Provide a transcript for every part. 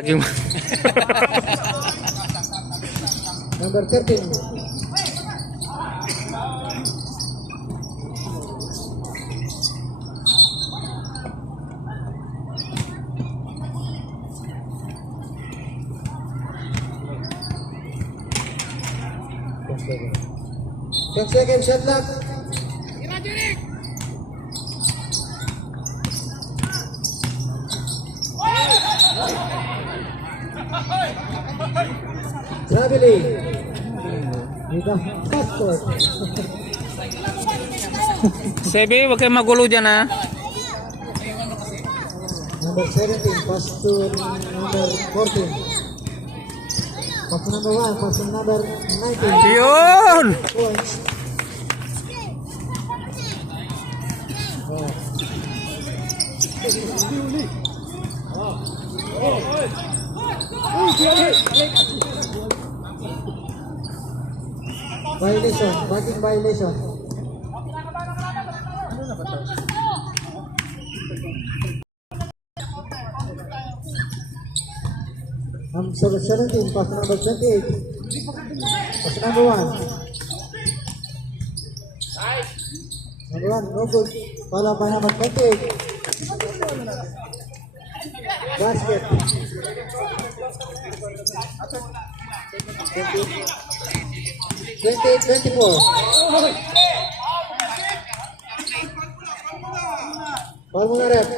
Laging Number 13. Ten seconds shot clock. Traveling. Dito. Passport. Sebe, huwag kayong magulo dyan ha. Number 17, pass to number 14. Pass to number 1, pass to number 19. Yun! Points. Violation, batting violation. Number 17, pass number 28. Pass number 1. Number 1, no good. Follow by number 28. Basket. 28-24. Ball muna rep.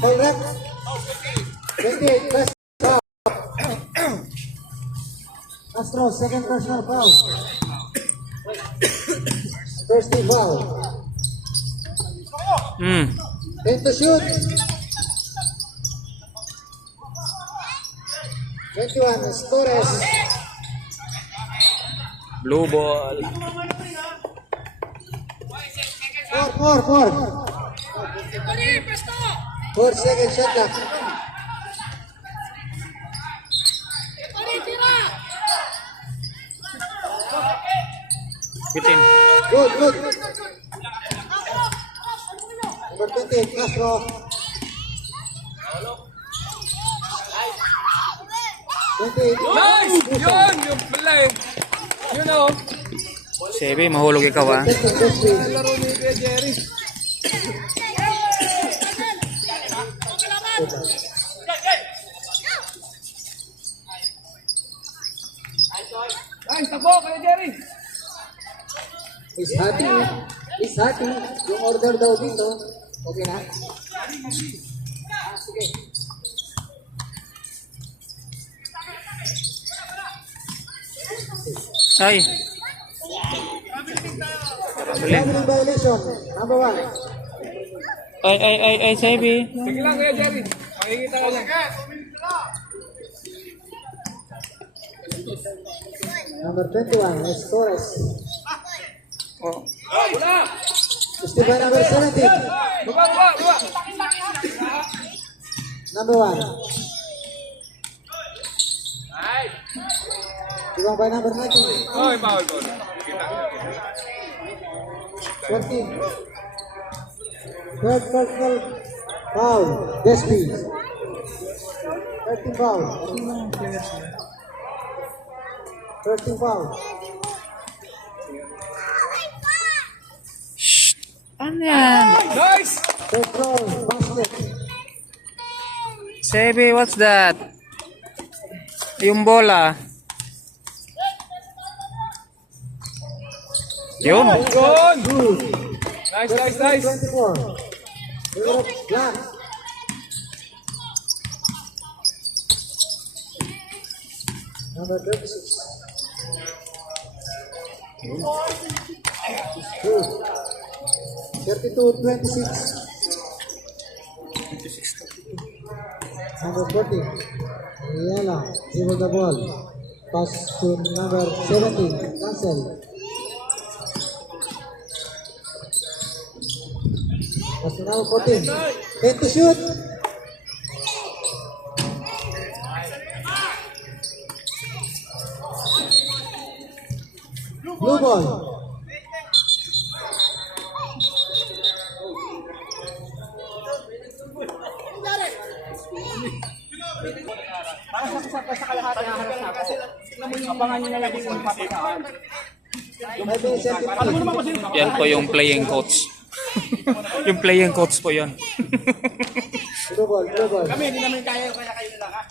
Ball rep. 28, last foul. Astro, second personal foul. First team foul. 10 to shoot. 21, scores. Blue ball. 4 seconds shot clock. Bitin. Good. Number 20, Castro. 28. Nice! Yun! Yung pala eh. Yun o. Sebe, mahulog ikaw ha. Laro ni Kuya Jerry. Nice! Takbo Kuya Jerry! He's happy. He's happy. Yung order daw dito. Okay na? Sige. Ay. Traveling violation. Number 1. Ay, Sebe. Sige lang Kuya Jerry. Makikita ko lang. Number 21, Escores. Oh. Wala! Gusto ba number 17? Lupa! Number 1. Nice! Ibang by number 19. Oy, bawal ko. Kita. 14. Third personal foul. Despi. 13 foul. 13 foul. Ano yan? Nice! Control. Basket. Sebe, what's that? Yung bola. Yun. Yun! Good. Nice! 24. Europe Black. Number 36. Good. 32-26. Number 40. Yala. Dribble the ball. Pass to number 17. Cancel. Pass to number 14. 10 to shoot. Blue ball. Sa kalahati ng harap na ako. Abangan nyo na lang kung papasaan. 5 minutes and 15. Alam mo naman kasi Yan po yung playing coach. Yung playing coach po yon. Blue ball, blue ball. kami, hindi namin kaya kayo na lang ha.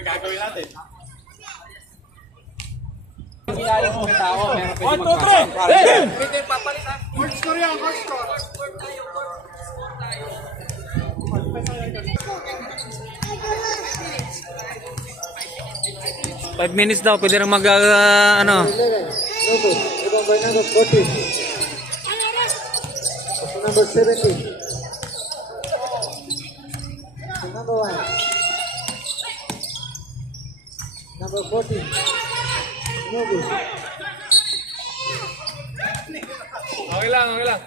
Gagawin natin. Kaya mo tao, meron pwede magpapalitan. Pwede papalitan. Court score yan, court score. 5 minutes daw, pwede nang mag, 11. ano. No good. Rebound by number 14. Pass to number 17. To number 1. Number 14. No good. Okay lang, okay lang.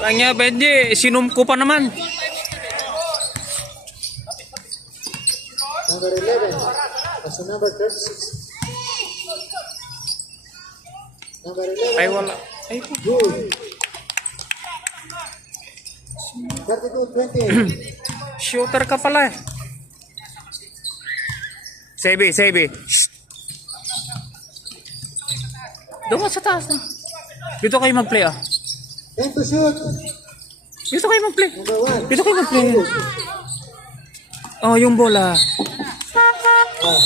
Kanya, Benji, sinumko pa naman. Number 11. Pass to number 36. Number 11. Ay, wala. Ay, Good. 32-20. shooter ka pala eh. Sebi. Shh. Doon ka sa taas na. Dito kayo mag-play ah. 10 to shoot. Dito kayo mag-play. Number 1. Dito kayo mag-play. Oh, yung bola. Oh.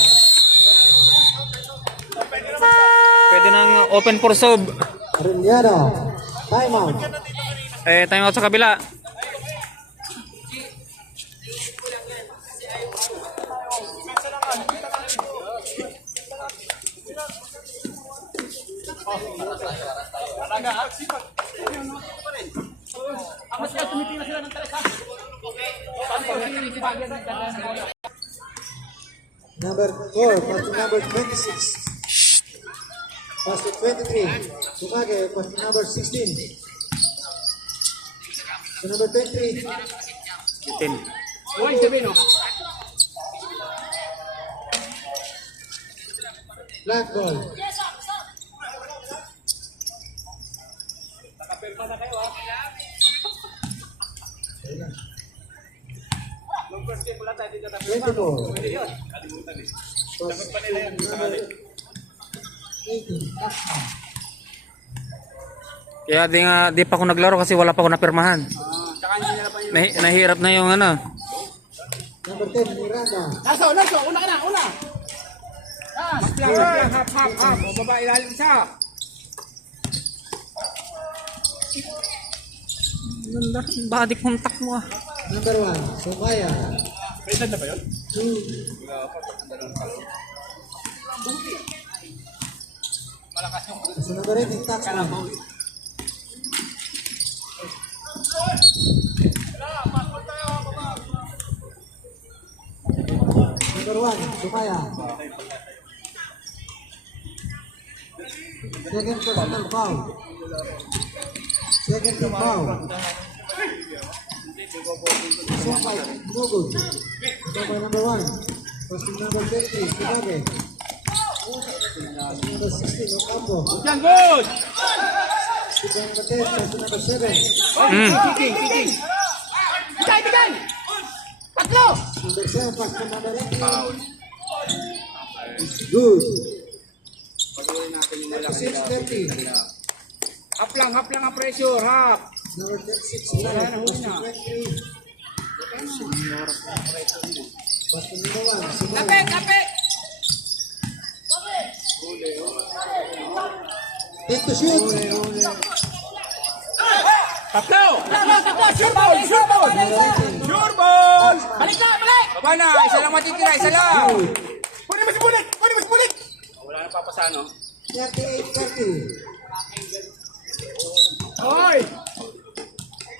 Pwede nang open for sub. Arellano. Timeout. Time out sa kabila. Number 4, pass to number 26. Pass to 23. Sumage, pass to number 16. To number 23. 10. Uy, sabi no? Black ball. Nakapirma na kayo ha. Nung first game wala tayo dito na 24. pwede yun. Kalimutan eh. Pass Dapat pa nila yan. to number 18. Touchdown. Kaya di pa ako naglaro kasi wala pa ako napirmahan. Tsaka hindi nila pa yun. Nahirap na yung ano. Number 10, Miranda. Naso, una ka na, una. Hap. O baba, ilalim siya. Ganda, body contact mo ah. Number 1, Sumaya. Pwede na ba yun? 2. Malakas yung So number 18, touchdown. Number 1, Sumaya. Second personal foul. Second team foul. Sumay, no good. Number 1. First team number 23, Sumage. Number 16, Ocampo. Yan, good! Number 10, first team number 7. Kicking. Bigay! Tatlo! Number 7, first team number 18. Good. 6-30. Hap lang ang pressure, hap. Number 6, Wala na, huli na. 23. First team number 1, Sumaya. Kapit! 10 to shoot. Tatlo! Sure ball! Sure ball! Balik! Baba na, isa lang matitira, isa lang! Pwede mo si Bulik! Wala na papasa, no? 38-30. Hoy!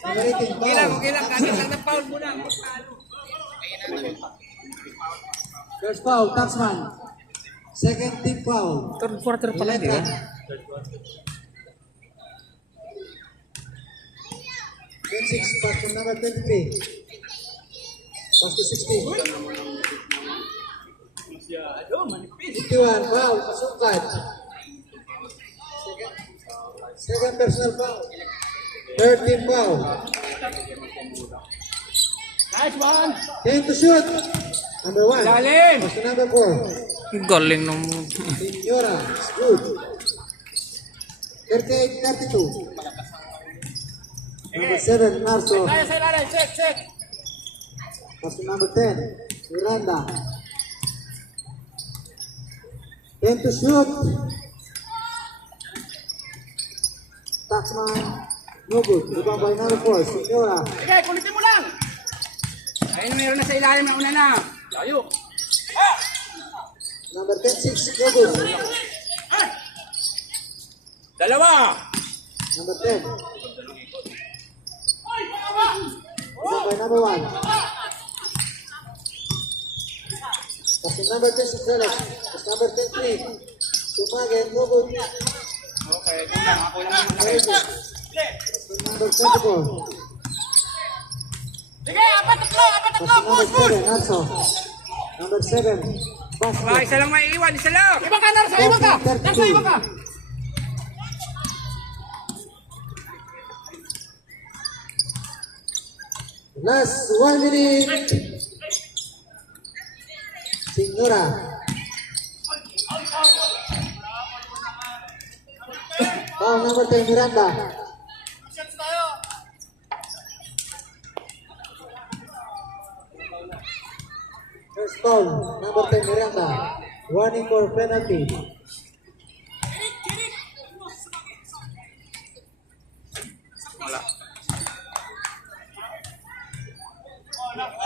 Number 18, foul. Kagit lang na foul muna. First foul, Taxman. Second team foul. Third quarter pala di ba? Then 6, pass to number 23. Pass to 16. 51, foul, Pasungkat. Second personal foul. Third team foul. Nice one. 10 to shoot. Number 1. Lalim. Pass to number 4. Galing ng... Signora. Good. 38-32. Number 7, Narso. Kaya sa ilalim. Check. Pass to number 10, Miranda. 10 to shoot. Taxman. No good. Rebound by number 4, Signora. Sige, kulitin mo lang. Ayun, meron na sa ilalim na una na. Layo. Number 10, 6, no good. Dalawa. Number 10. Rebound by number 1. Pass to number 10, Signora. Pass number 10, 3. Tumagin, no good. Okay, kulang. Ako lang yung Very malaki. good. Pass to number 24. Sige, apat tatlo. Pass to number 7, Narso. Number 7, basket. Isa lang may iwan, isa lang. Iba ka, Narso, iba ka. Narso, iba ka. Last 1 minute. Signora. Foul number 10, Miranda. First foul, number 10, Miranda. Warning for penalty. Wala. Wala pa.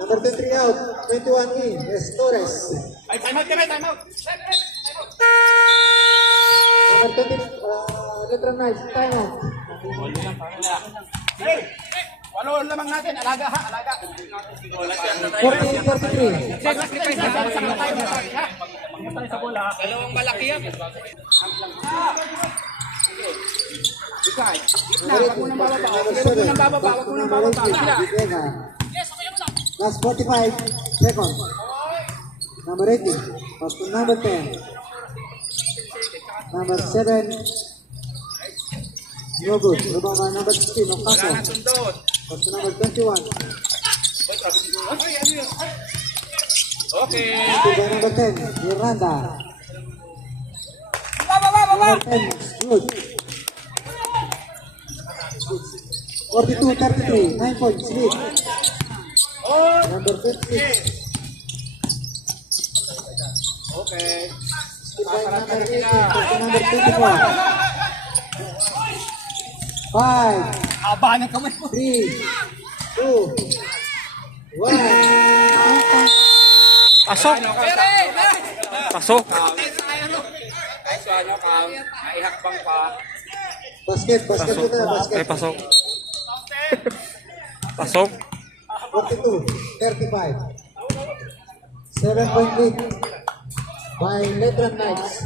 Number 23 out, 21 in, Torres. Ay, time out. Number 20, Letran Knights, time out. Hey, walo lamang natin. Alaga ha, alaga. 48-43. Dalawang malaki yan. Ikay. Wag mo nang bababa. Wag mo nang bababa. Vega. Last 45 seconds. Number 18, pass to number 10. Number 7, no good. Rebound by number 16, Wala Ocasio. na sundot. Pass to number 21. Okay. Pass by number 10, Miranda. Baba. Number 10, good. 42-33, 9 points lead. Number 56, Okay. still by number 18, pass to number 24. 5, Aba ng kamay mo. 3, 2, 1. Pasok! Pasok! Ay, so ano ka? Naihakbang pa. Basket Pasok. muna, basket. Ay, pasok. Pasok. 42-35. 7-point lead by Letran Knights.